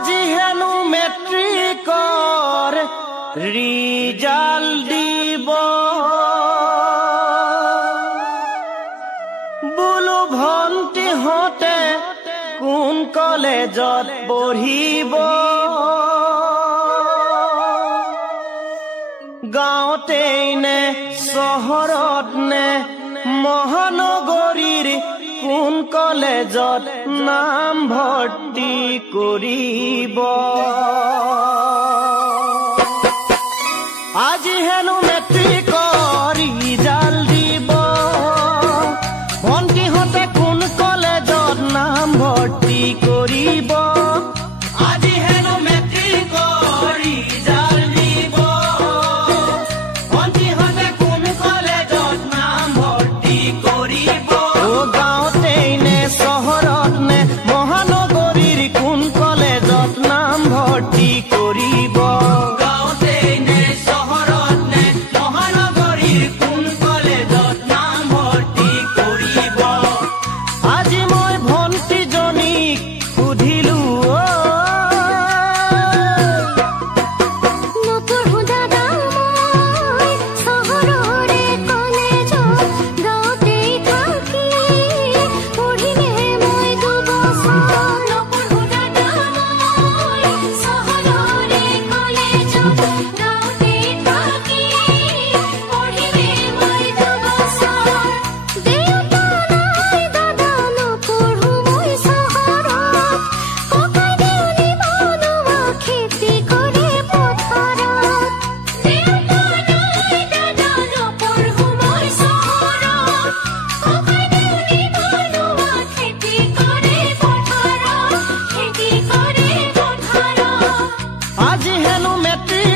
আজি হেনো মেট্ৰিকৰ ৰিজাল্ট দিব বোলো ভণ্টিহঁতে কোন কলেজত পঢ়িব গাঁৱতেই নে চহৰত নে মহানগৰীৰ কোন কলেজত নাম ভৰ্তি কৰিব আজি হেনো মেট্ৰিকৰ ৰিজাল্ট দিব ভণ্টিহঁতে কোন কলেজত নাম ভৰ্তি কৰিব আজি হেনো মেট্ৰিকৰ ৰিজাল্ট দিব ভণ্টিহঁতে কোন কলেজত নাম ভৰ্তি কৰিব গাঁৱতেই নে চহৰত নে মহানগৰীৰ কোন কলেজত নাম ভৰ্তি কৰিব গাঁৱতেই নে চহৰত নে মহানগৰীৰ কোন কলেজত নাম ভৰ্তি কৰিব আজি মই ভণ্টিজনীক সুধিলো আজি হেনো মেট্ৰিক